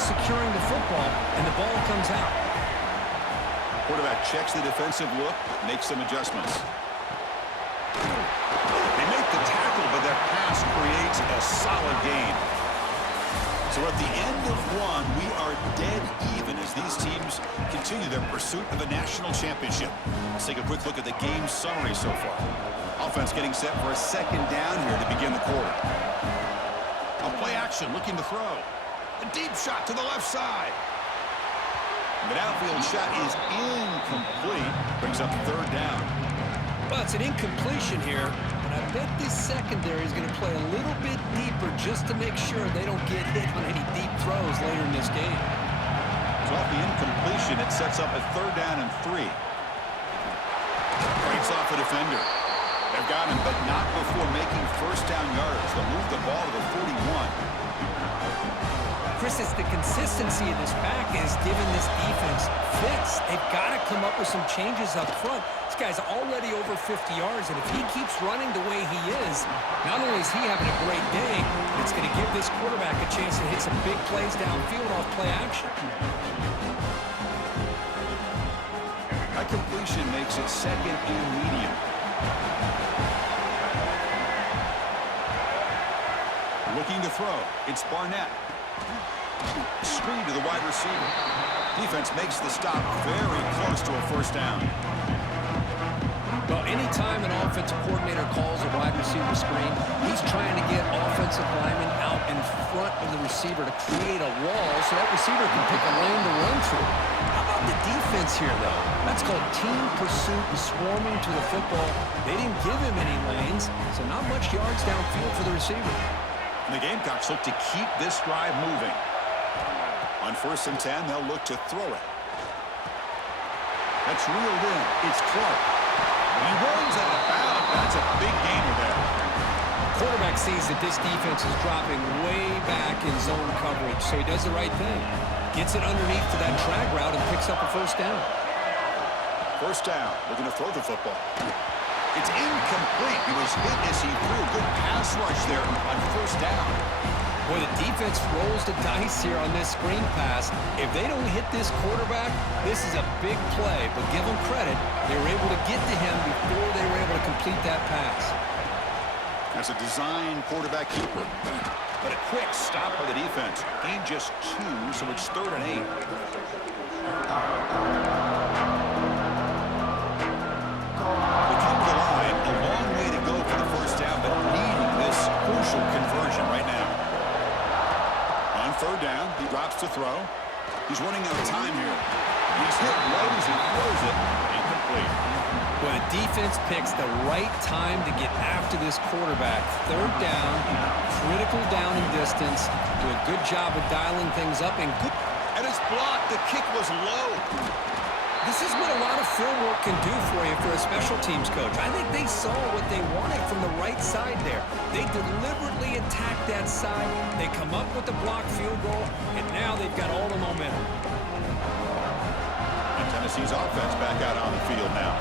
securing the football, and the ball comes out. Quarterback checks the defensive look, makes some adjustments. They make the tackle, but that pass creates a solid gain. So at the end of one, we are dead even as these teams continue their pursuit of a national championship. Let's take a quick look at the game summary so far. Offense getting set for a second down here to begin the quarter. A play action, looking to throw. A deep shot to the left side. The downfield shot is incomplete. Brings up third down. Well, it's an incompletion here, but I bet this secondary is going to play a little bit deeper just to make sure they don't get hit on any deep throws later in this game. So off the incompletion, it sets up a third down and 3. Breaks off a defender. They've got him, but not before making first down yards. They'll move the ball to the 41. Chris, it's the consistency of this back is giving this defense fits. They've got to come up with some changes up front. This guy's already over 50 yards, and if he keeps running the way he is, not only is he having a great day, but it's going to give this quarterback a chance to hit some big plays downfield off play action. That completion makes it second and medium. Looking to throw. It's Barnett. Screen to the wide receiver. Defense makes the stop very close to a first down. Well, anytime an offensive coordinator calls a wide receiver screen, he's trying to get offensive linemen out in front of the receiver to create a wall so that receiver can pick a lane to run through. How about the defense here, though? That's called team pursuit and swarming to the football. They didn't give him any lanes, so not much yards downfield for the receiver. And the Gamecocks look to keep this drive moving. On 1st and 10, they'll look to throw it. That's reeled in. It's Clark. He runs out of bounds. That's a big gainer there. Quarterback sees that this defense is dropping way back in zone coverage, so he does the right thing. Gets it underneath to that drag route and picks up a first down. First down. Looking to throw the football. It's incomplete. He was hit as he threw a good pass rush there on first down. Boy, the defense rolls the dice here on this screen pass. If they don't hit this quarterback, this is a big play. But give them credit, they were able to get to him before they were able to complete that pass. That's a design quarterback keeper. But a quick stop by the defense. Gain just 2, so it's 3rd and 8. They come to the line. A long way to go for the first down, but needing this crucial conversion right now. On 3rd down, he drops to throw. He's running out of time here. He's hit right as he throws it. Incomplete. Well, the defense picks the right time to get after this quarterback. 3rd down, critical down in distance. Do a good job of dialing things up. And it's blocked. The kick was low. This is what a lot of film work can do for you for a special teams coach. I think they saw what they wanted from the right side there. They deliberately attacked that side. They come up with the blocked field goal, and now they've got all the momentum. And Tennessee's offense back out on the field now.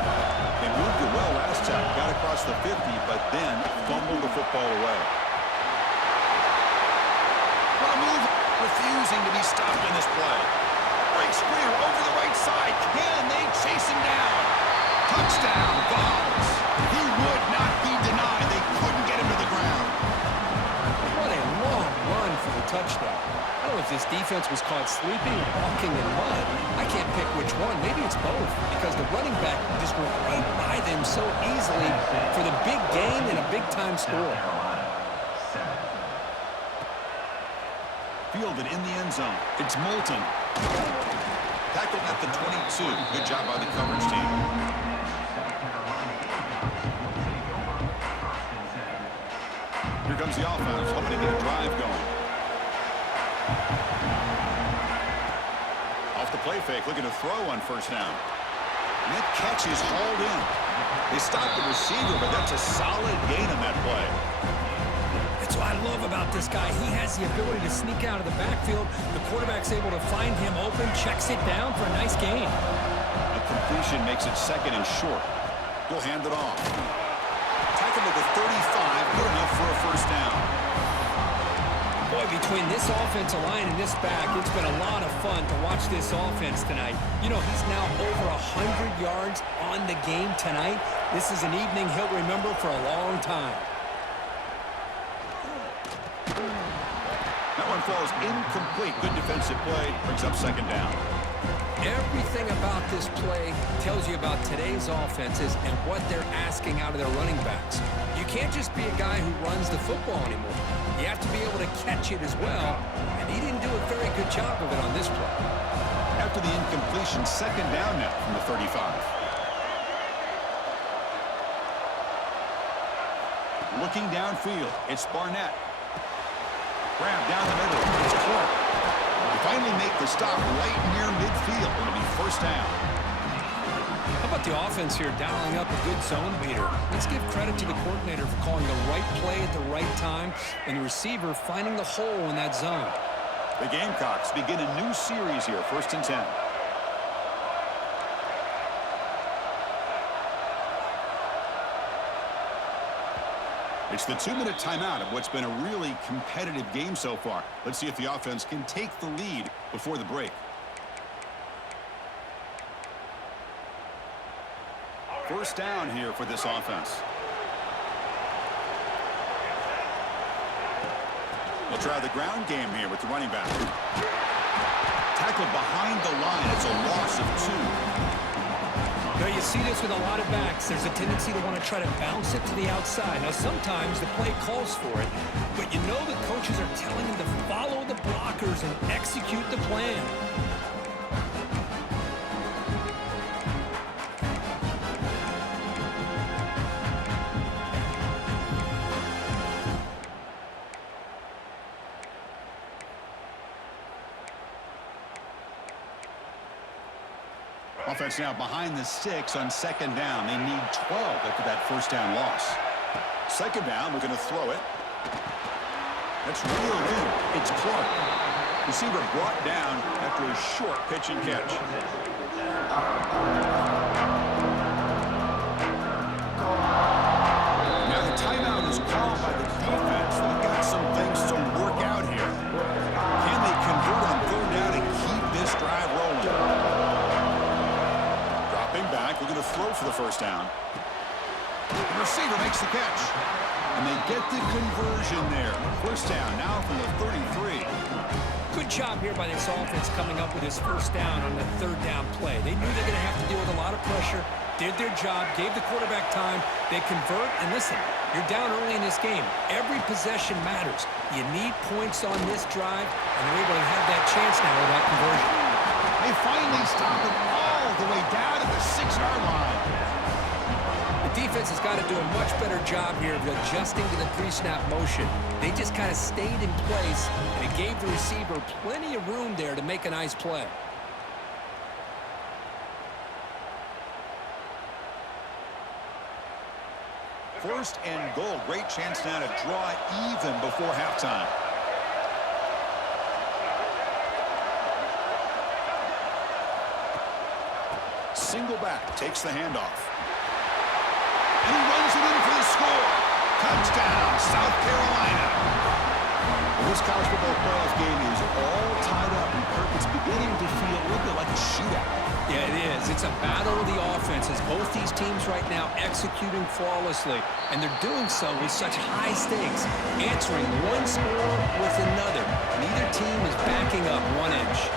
They moved it well last time, got across the 50, but then fumbled the football away. What a move, refusing to be stopped in this play. Breaks clear over the right side. Can they chase him down? Touchdown, Vols. He would not be denied. They couldn't get him to the ground. What a long run for the touchdown. I don't know if this defense was caught sleeping or walking in mud. I can't pick which one. Maybe it's both, because the running back just went right by them so easily for the big gain and a big-time score. Fielded in the end zone. It's Moulton. Tackled at the 22. Good job by the coverage team. Here comes the offense, hoping to get a drive going. Off the play fake, looking to throw on first down. And that catch is hauled in. They stopped the receiver, but that's a solid gain on that play. That's what I love about this guy. He has the ability to sneak out of the backfield. The quarterback's able to find him open, checks it down for a nice gain. A completion makes it second and short. He'll hand it off. Tackled at the 35, good enough for a first down. Boy, Boy, between this offensive line and this back, it's been a lot of fun to watch this offense tonight. You know, he's now over 100 yards on the game tonight. This is an evening he'll remember for a long time. That one falls incomplete. Good defensive play. Brings up second down. Everything about this play tells you about today's offenses and what they're asking out of their running backs. You can't just be a guy who runs the football anymore. You have to be able to catch it as well, and he didn't do a very good job of it on this play. After the incompletion, second down now from the 35. Looking downfield, it's Barnett. Grab down the middle, it's Clark. They finally make the stop right near midfield. It'll be first down. How about the offense here dialing up a good zone beater? Let's give credit to the coordinator for calling the right play at the right time and the receiver finding the hole in that zone. The Gamecocks begin a new series here, 1st and 10. It's the 2-minute timeout of what's been a really competitive game so far. Let's see if the offense can take the lead before the break. First down here for this offense. We'll try the ground game here with the running back. Tackled behind the line. It's a loss of 2. Now, you see this with a lot of backs. There's a tendency to want to try to bounce it to the outside. Now, sometimes the play calls for it, but you know the coaches are telling them to follow the blockers and execute the plan. Offense now behind the 6 on second down. They need 12 after that first down loss. Second down, we're going to throw it. That's reeled in. It's Clark. Receiver brought down after a short pitch and catch. Now the timeout is called by the defense. They've got some things to work out here. Can they convert on third down and keep this drive rolling? Back, we're going to throw for the first down. The receiver makes the catch. And they get the conversion there. First down now from the 33. Good job here by this offense coming up with his first down on the third down play. They knew they're going to have to deal with a lot of pressure, did their job, gave the quarterback time. They convert, and listen, you're down early in this game. Every possession matters. You need points on this drive, and they're able to have that chance now with that conversion. They finally stop it all the way down to the 6-yard line. The defense has got to do a much better job here of adjusting to the pre-snap motion. They just kind of stayed in place, and it gave the receiver plenty of room there to make a nice play. First and goal. Great chance now to draw even before halftime. Single back, takes the handoff. And he runs it in for the score. Touchdown, South Carolina. Well, this college football playoff game is all tied up, and Kirk, it's beginning to feel a little bit like a shootout. Yeah, it is. It's a battle of the offenses. Both these teams right now executing flawlessly, and they're doing so with such high stakes, answering one score with another. Neither team is backing up 1 inch.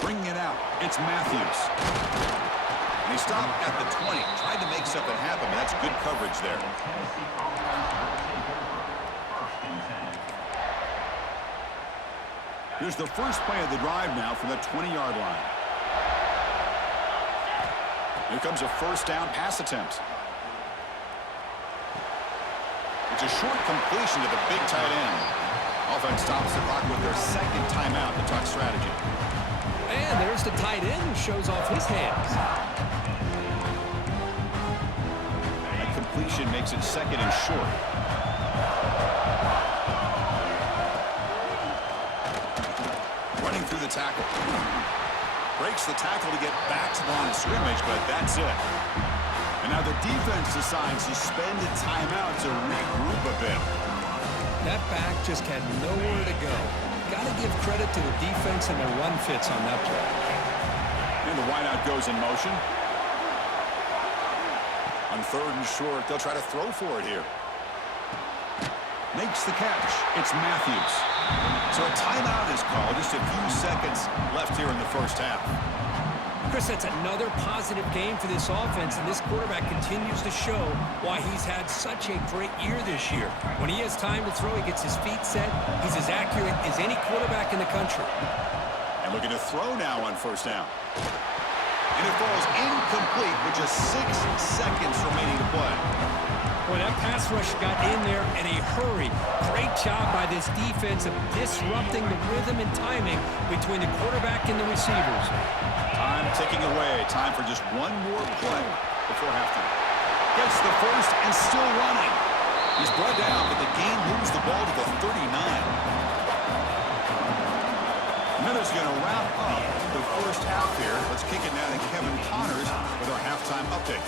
Bringing it out, it's Matthews. And he stopped at the 20, tried to make something happen, but that's good coverage there. Here's the first play of the drive now from the 20-yard line. Here comes a first down pass attempt. It's a short completion to the big tight end. Offense stops the clock with their second timeout to talk strategy. And there's the tight end who shows off his hands. That completion makes it second and short. Running through the tackle. Breaks the tackle to get back to the line of scrimmage, but that's it. And now the defense decides to spend a timeout to regroup a bit. That back just had nowhere to go. Got to give credit to the defense and their run fits on that play. And the wideout goes in motion. On 3rd and short, they'll try to throw for it here. Makes the catch. It's Matthews. So a timeout is called. Just a few seconds left here in the first half. Chris, that's another positive game for this offense, and this quarterback continues to show why he's had such a great year this year. When he has time to throw, he gets his feet set. He's as accurate as any quarterback in the country. And looking to throw now on 1st down. And it falls incomplete with just 6 seconds remaining to play. Boy, that pass rush got in there in a hurry. Great job by this defense of disrupting the rhythm and timing between the quarterback and the receivers. Time ticking away. Time for just one more play before halftime. Gets the first and still running. He's brought down, but the game moves the ball to the 39. Miller's going to wrap up the first half here. Let's kick it now to Kevin Connors with our halftime update.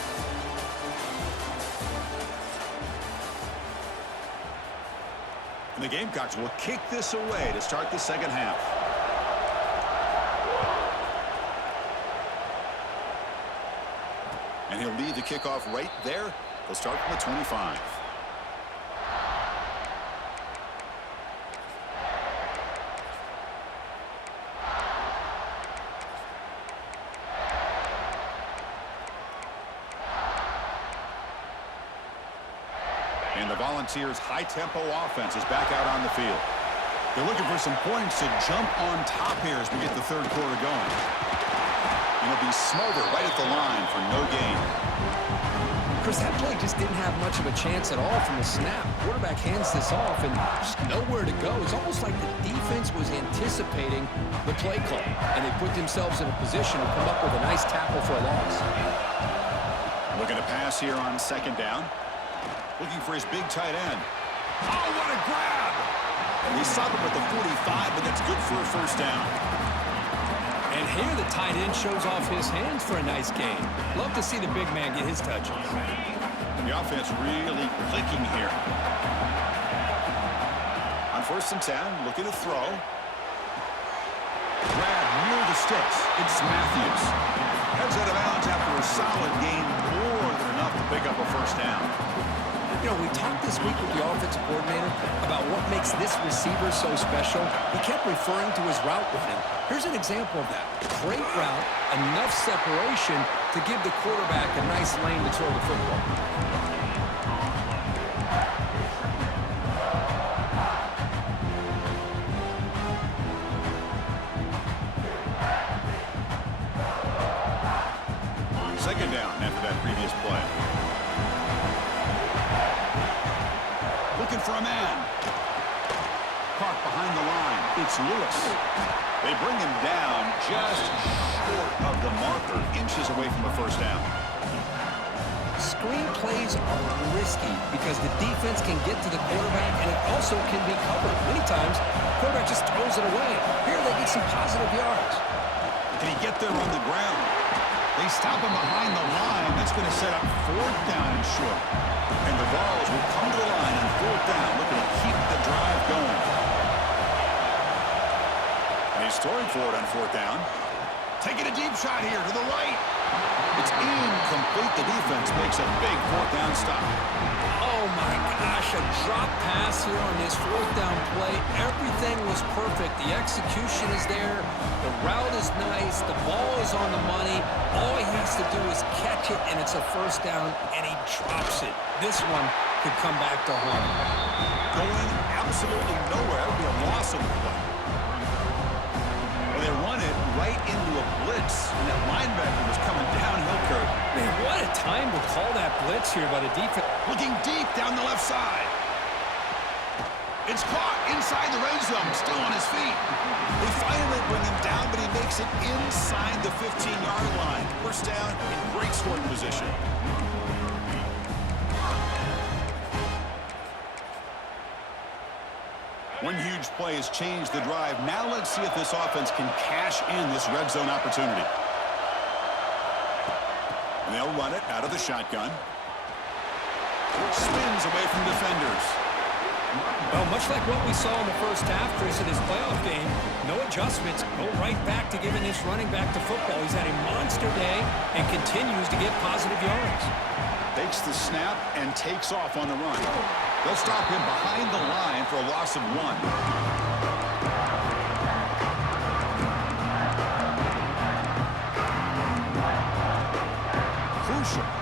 And the Gamecocks will kick this away to start the second half. And he'll lead the kickoff right there. They'll start from the 25. And the Volunteers' high-tempo offense is back out on the field. They're looking for some points to jump on top here as we get the 3rd quarter going. And it'll be Smother right at the line for no gain. Chris, that play just didn't have much of a chance at all from the snap. Quarterback hands this off and just nowhere to go. It's almost like the defense was anticipating the play call, and they put themselves in a position to come up with a nice tackle for a loss. Looking to pass here on 2nd down. Looking for his big tight end. Oh, what a grab! He stopped him at the 45, but that's good for a 1st down. And here the tight end shows off his hands for a nice gain. Love to see the big man get his touches. The offense really clicking here. On 1st and 10, looking to throw. Grab near the sticks. It's Matthews. Heads out of bounds after a solid gain, more than enough to pick up a 1st down. You know, we talked this week with the offensive coordinator about what makes this receiver so special. He kept referring to his route running. Here's an example of that. Great route, enough separation to give the quarterback a nice lane to throw the football. Second down after that previous play. Looking for a man. Caught behind the line. It's Lewis. They bring him down just short of the marker, inches away from a 1st down. Screen plays are risky because the defense can get to the quarterback and it also can be covered. Many times, the quarterback just throws it away. Here they get some positive yards. Can he get there on the ground? They stop him behind the line. That's going to set up 4th down and short. And the Vols will come to the line on 4th down, looking to keep the drive going. And he's throwing for it on 4th down. Taking a deep shot here to the right. It's incomplete. The defense makes a big 4th down stop. Oh my gosh, a drop pass here on this 4th down play. Everything was perfect. The execution is there. The route is nice. The ball is on the money. All he has to do is catch it, and it's a 1st down, and he drops it. This one could come back to haunt him. Going absolutely nowhere. That would be a loss of the play. Well, they run it right into a blitz, and that linebacker was coming downhill curve. Man, what a time to call that blitz here by the defense. Looking deep down the left side. It's caught inside the red zone, still on his feet. They finally bring him down, but he makes it inside the 15-yard line. 1st down in great scoring position. One huge play has changed the drive. Now let's see if this offense can cash in this red zone opportunity. And they'll run it out of the shotgun. Spins away from defenders. Well, much like what we saw in the first half, Chris, in his playoff game, no adjustments, go right back to giving this running back to football. He's had a monster day and continues to get positive yards. Takes the snap and takes off on the run. They'll stop him behind the line for a loss of 1.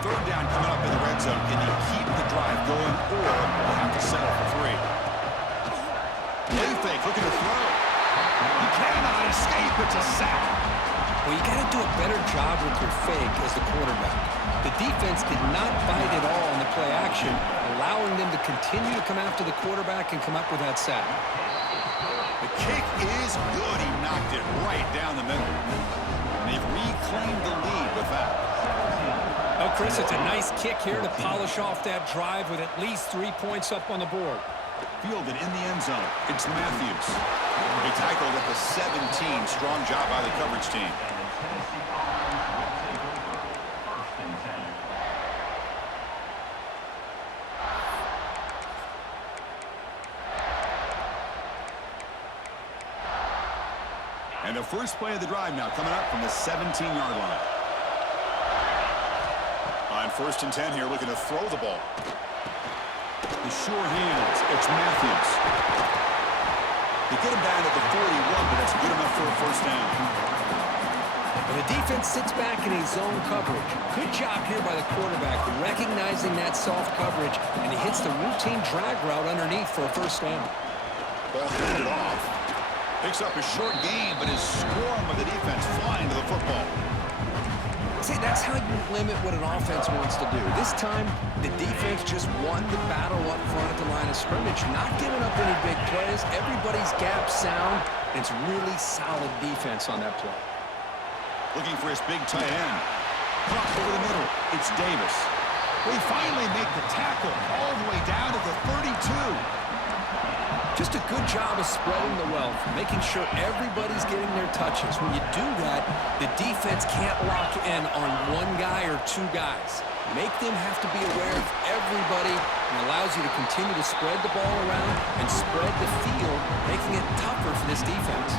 Third down coming up in the red zone. Can he keep the drive going, or will have to settle for 3? Play fake, looking to throw. He cannot escape. It's a sack. Well, you got to do a better job with your fake as the quarterback. The defense did not bite at all on the play action, allowing them to continue to come after the quarterback and come up with that sack. The kick is good. He knocked it right down the middle. And they've reclaimed the lead with that. Oh, Chris, it's a nice kick here to polish off that drive with at least 3 points up on the board. Fielded in the end zone. It's Matthews. He tackled at the 17. Strong job by the coverage team. And the first play of the drive now coming up from the 17-yard line. On 1st and 10 here, looking to throw the ball. The sure hands. It's Matthews. They get him down at the 41, but that's good enough for a first down. And the defense sits back in a zone coverage. Good job here by the quarterback, recognizing that soft coverage, and he hits the routine drag route underneath for a first down. Ball handed off. Picks up a short gain, but is swarmed by the defense flying to the football. See, that's how you limit what an offense wants to do. This time, the defense just won the battle up front at the line of scrimmage, not giving up any big plays. Everybody's gap sound, and it's really solid defense on that play. Looking for his big tight end. Pop over the middle. It's Davis. They finally make the tackle all the way down to the 32. Just a good job of spreading the wealth, making sure everybody's getting their touches. When you do that, the defense can't lock in on one guy or 2 guys. Make them have to be aware of everybody, and allows you to continue to spread the ball around and spread the field, making it tougher for this defense.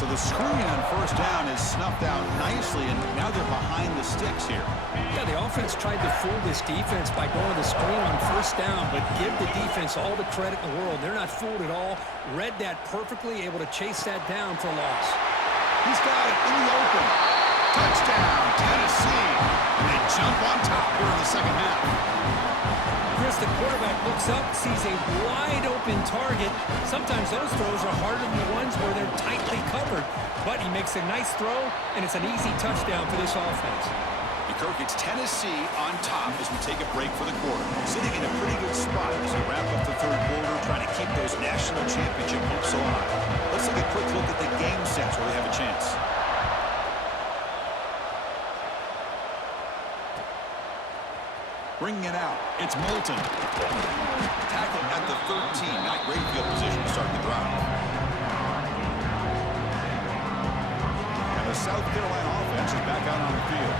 So the screen on first down is snuffed out nicely, and now they're behind the sticks here. Yeah, the offense tried to fool this defense by going to the screen on first down, but give the defense all the credit in the world. They're not fooled at all. Read that perfectly, able to chase that down for a loss. He's got it in the open. Touchdown, Tennessee. And they jump on top here in the second half. Chris, the quarterback looks up, sees a wide-open target. Sometimes those throws are harder than the ones where they're tightly covered. But he makes a nice throw, and it's an easy touchdown for this offense. And Kirk, it's Tennessee on top as we take a break for the quarter. Sitting in a pretty good spot as we wrap up the third quarter, trying to keep those national championship hopes alive. Let's take a quick look at the game sets where we have a chance. Bringing it out, it's Moulton. Tackle at the 13. Not great field position to start the drive. And the South Carolina offense is back out on the field.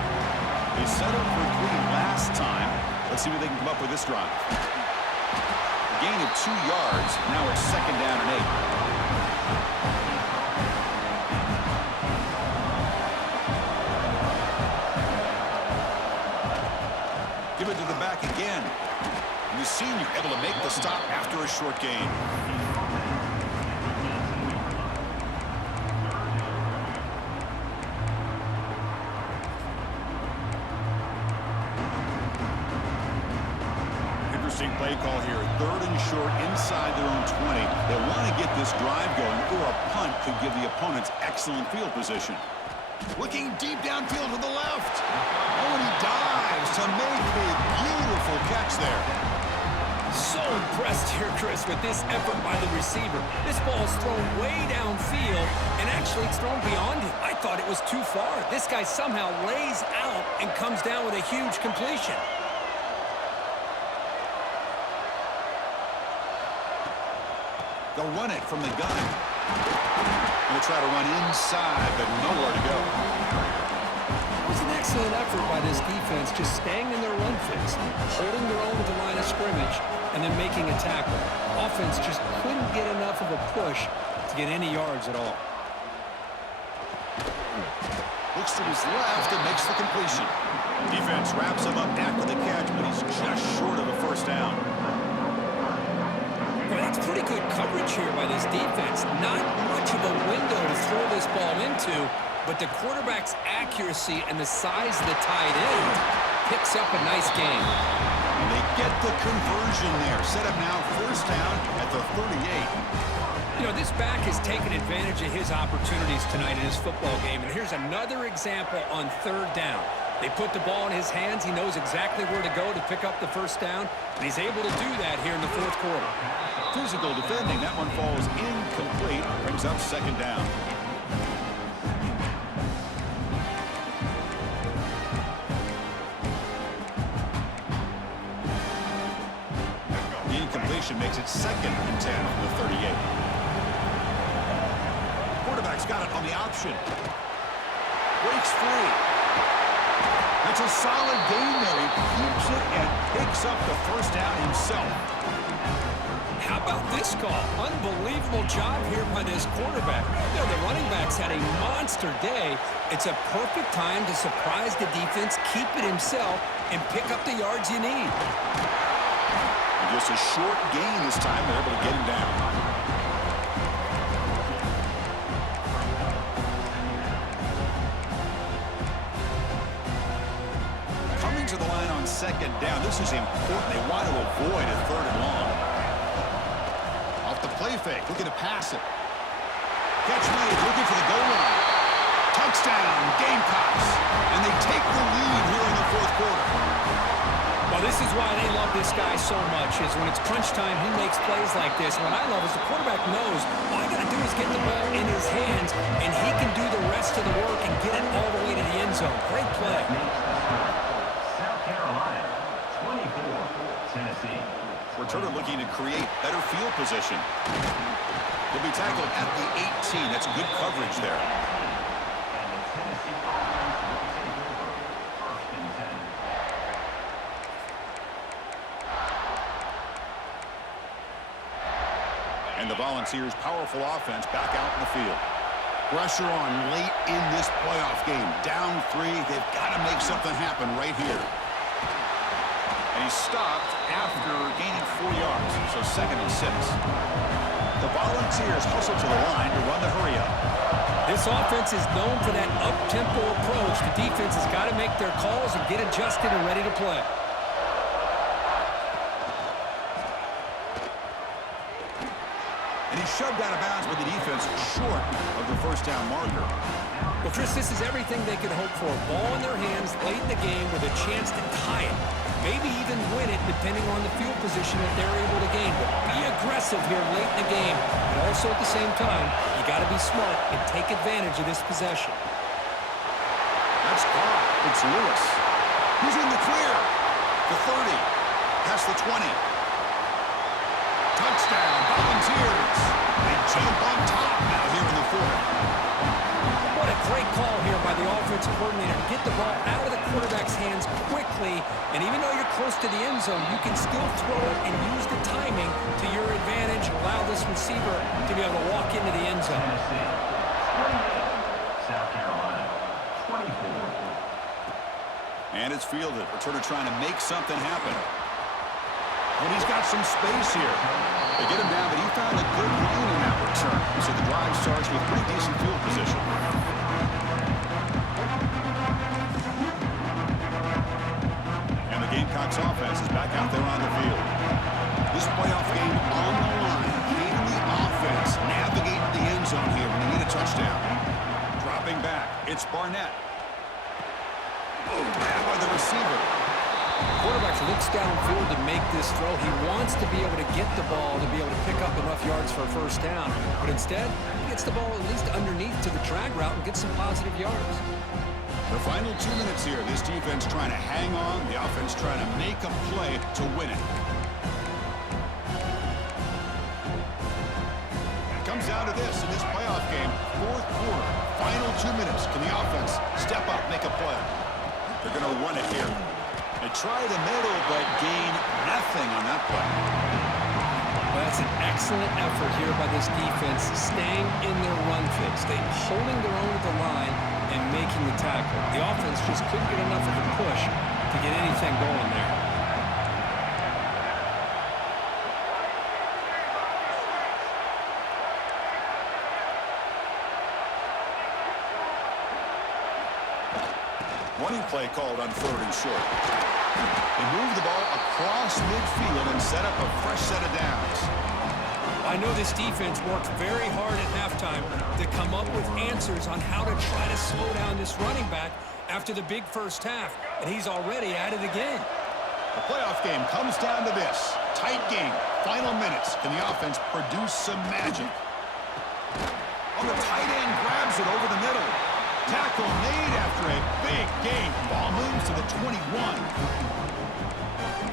They settled for 3 last time. Let's see what they can come up with this drive. Gain of 2 yards. Now it's 2nd down and 8. Give it to the back again. And the senior able to make the stop after a short gain. Interesting play call here. 3rd and short inside their own 20. They want to get this drive going, or a punt could give the opponents excellent field position. Looking deep downfield to the left. Oh, and he dives to make a beautiful catch there. So impressed here, Chris, with this effort by the receiver. This ball is thrown way downfield, and actually it's thrown beyond him. I thought it was too far. This guy somehow lays out and comes down with a huge completion. They'll run it from the gun. Going to try to run inside, but nowhere to go. Wasn't that excellent effort by this defense, just staying in their run fix, holding their own at the line of scrimmage, and then making a tackle. Offense just couldn't get enough of a push to get any yards at all. Looks to his left and makes the completion. Defense wraps him up after the catch, but he's just short of a first down. Well, that's pretty good coverage here by this defense. Not much of a window to throw this ball into, but the quarterback's accuracy and the size of the tight end picks up a nice gain. And they get the conversion there. Set up now first down at the 38. You know, this back has taken advantage of his opportunities tonight in his football game. And here's another example on third down. They put the ball in his hands. He knows exactly where to go to pick up the first down. And he's able to do that here in the fourth quarter. Physical defending. That one falls incomplete. Brings up second down. The incompletion makes it 2nd and 10 from the 38. Quarterback's got it on the option. Breaks free. That's a solid gain there. He keeps it and picks up the first down himself. How about this call? Unbelievable job here by this quarterback. You know, the running backs had a monster day. It's a perfect time to surprise the defense, keep it himself, and pick up the yards you need. And just a short gain this time. They're able to get him down. Coming to the line on second down. This is important. They want to avoid a 3rd and long. Play fake, looking to pass it. Catch made, looking for the goal line. Touchdown, Gamecocks. And they take the lead here in the fourth quarter. Well, this is why they love this guy so much, is when it's crunch time, he makes plays like this. What I love is the quarterback knows all I got to do is get the ball in his hands, and he can do the rest of the work and get it all the way to the end zone. Great play. South Carolina, 24, Tennessee. Returner looking to create better field position. He'll be tackled at the 18. That's good coverage there. And the Volunteers' powerful offense back out in the field. Pressure on late in this playoff game. Down 3. They've got to make something happen right here. And he's stopped after gaining 4 yards, so 2nd and 6. The Volunteers hustle to the line to run the hurry-up. This offense is known for that up-tempo approach. The defense has got to make their calls and get adjusted and ready to play. And he's shoved out of bounds with the defense short of the first down marker. Well, Chris, this is everything they could hope for. Ball in their hands late in the game with a chance to tie it. Maybe even win it depending on the field position that they're able to gain. But be aggressive here late in the game. But also at the same time, you got to be smart and take advantage of this possession. That's caught. It's Lewis. He's in the clear. The 30. Past the 20. Touchdown, Volunteers. They jump on top now here in the 4th. What a great call here by the offensive coordinator. Get the ball out of the quarterback's hands quickly, and even though you're close to the end zone, you can still throw it and use the timing to your advantage, allow this receiver to be able to walk into the end zone. Tennessee, 28, South Carolina, 24. And it's fielded. Returner trying to make something happen. And he's got some space here. They get him down, but he found a good lane in that return. So the drive starts with pretty decent field position. And the Gamecocks offense is back out there on the field. This playoff game on the line. Can the offense navigate the end zone here when they need a touchdown? Dropping back, it's Barnett. Oh, bad by the receiver. Quarterback looks downfield to make this throw. He wants to be able to get the ball to be able to pick up enough yards for a first down. But instead, he gets the ball at least underneath to the drag route and gets some positive yards. The final 2 minutes here. This defense trying to hang on. The offense trying to make a play to win it. It comes down to this in this playoff game. Fourth quarter. Final 2 minutes. Can the offense step up, make a play? They're going to run it here. They try the middle, but gain nothing on that play. Well, that's an excellent effort here by this defense, staying in their run fix. They holding their own at the line and making the tackle. The offense just couldn't get enough of a push to get anything going there. Running play called on 3rd and short. They move the ball across midfield and set up a fresh set of downs. I know this defense worked very hard at halftime to come up with answers on how to try to slow down this running back after the big first half, and he's already at it again. The playoff game comes down to this. Tight game, final minutes. Can the offense produce some magic? Oh, the tight end grabs it over the middle. Tackle made after a big gain. Ball moves to the 21.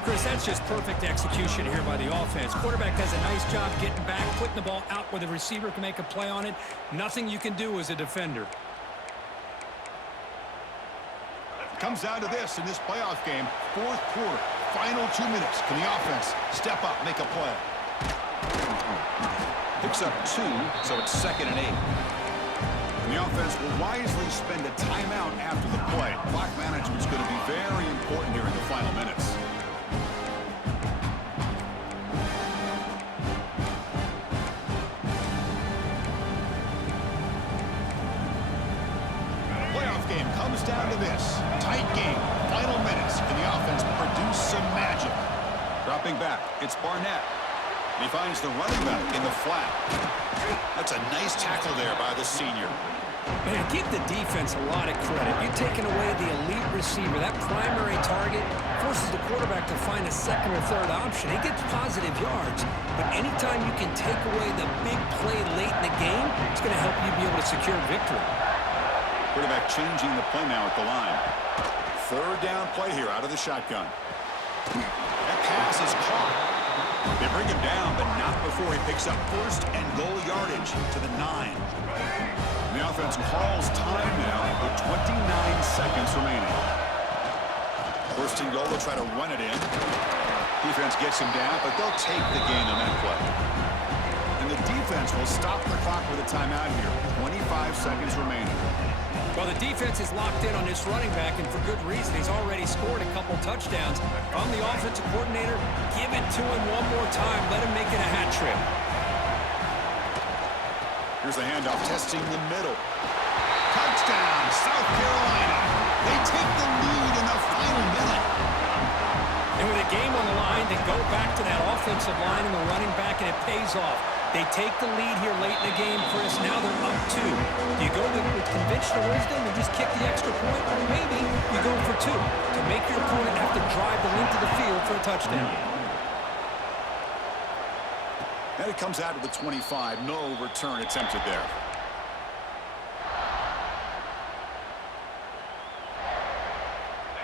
Chris, that's just perfect execution here by the offense. Quarterback does a nice job getting back, putting the ball out where the receiver can make a play on it. Nothing you can do as a defender. It comes down to this in this playoff game. 4th quarter, final 2 minutes. Can the offense step up, make a play? Picks up 2, so it's 2nd and 8. And the offense will wisely spend a timeout after the play. Clock management is going to be very important here in the final minutes. The playoff game comes down to this. Tight game, final minutes. Can the offense produce some magic? Dropping back, it's Barnett. He finds the running back in the flat. That's a nice tackle there by the senior. Man, give the defense a lot of credit. You're taking away the elite receiver. That primary target forces the quarterback to find a 2nd or 3rd option. He gets positive yards, but anytime you can take away the big play late in the game, it's going to help you be able to secure victory. Quarterback changing the play now at the line. 3rd down play here out of the shotgun. That pass is caught. They bring him down, but not before he picks up 1st and goal yardage to the 9. The offense calls time now with 29 seconds remaining. 1st and goal, they'll try to run it in. Defense gets him down, but they'll take the gain on that play. And the defense will stop the clock with a timeout here. 25 seconds remaining. Well, the defense is locked in on this running back, and for good reason. He's already scored a couple touchdowns. If I'm the offensive coordinator, give it to him one more time. Let him make it a hat trick. Here's the handoff, testing the middle. Touchdown, South Carolina. They take the lead in the final minute. And with a game on the line, they go back to that offensive line and the running back, and it pays off. They take the lead here late in the game, Chris. Now they're up 2. Do you go with conventional wisdom and just kick the extra point, or maybe you go for 2 to make your opponent have to drive the length of the field for a touchdown? And it comes out to the 25. No return attempted there.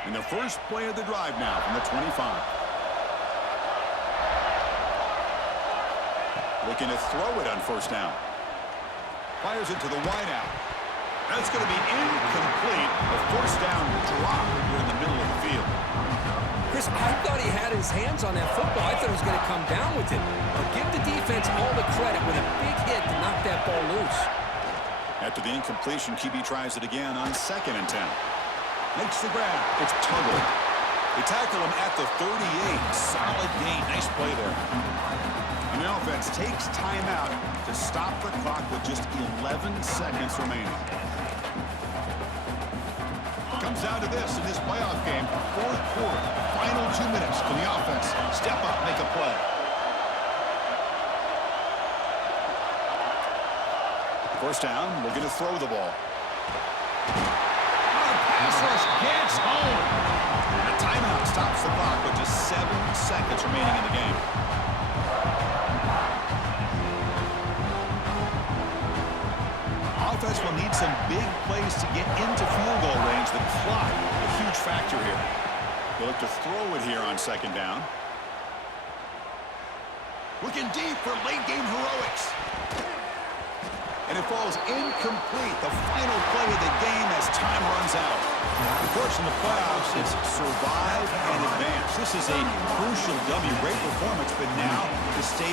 And the first play of the drive now from the 25. Looking to throw it on 1st down. Fires it to the wideout. That's going to be incomplete. A 1st down drop here in the middle of the field. Chris, I thought he had his hands on that football. I thought he was going to come down with it. But give the defense all the credit with a big hit to knock that ball loose. After the incompletion, QB tries it again on 2nd and 10. Makes the grab. It's Tuggle. They tackle him at the 38. Solid gain. Nice play there. And the offense takes timeout to stop the clock with just 11 seconds remaining. Comes down to this in this playoff game. 4th quarter, final 2 minutes. Can the offense step up, make a play? First down, looking to throw the ball. Pass rush gets home. A timeout stops the clock with just 7 seconds remaining in the game. Offense will need some big plays to get into field goal range. The clock, a huge factor here. They'll look to throw it here on 2nd down. Looking deep for late game heroics. And it falls incomplete, the final play of the game as time runs out. Of course, in the playoffs, it's survive and advance. This is a crucial W. Great performance, but now the stage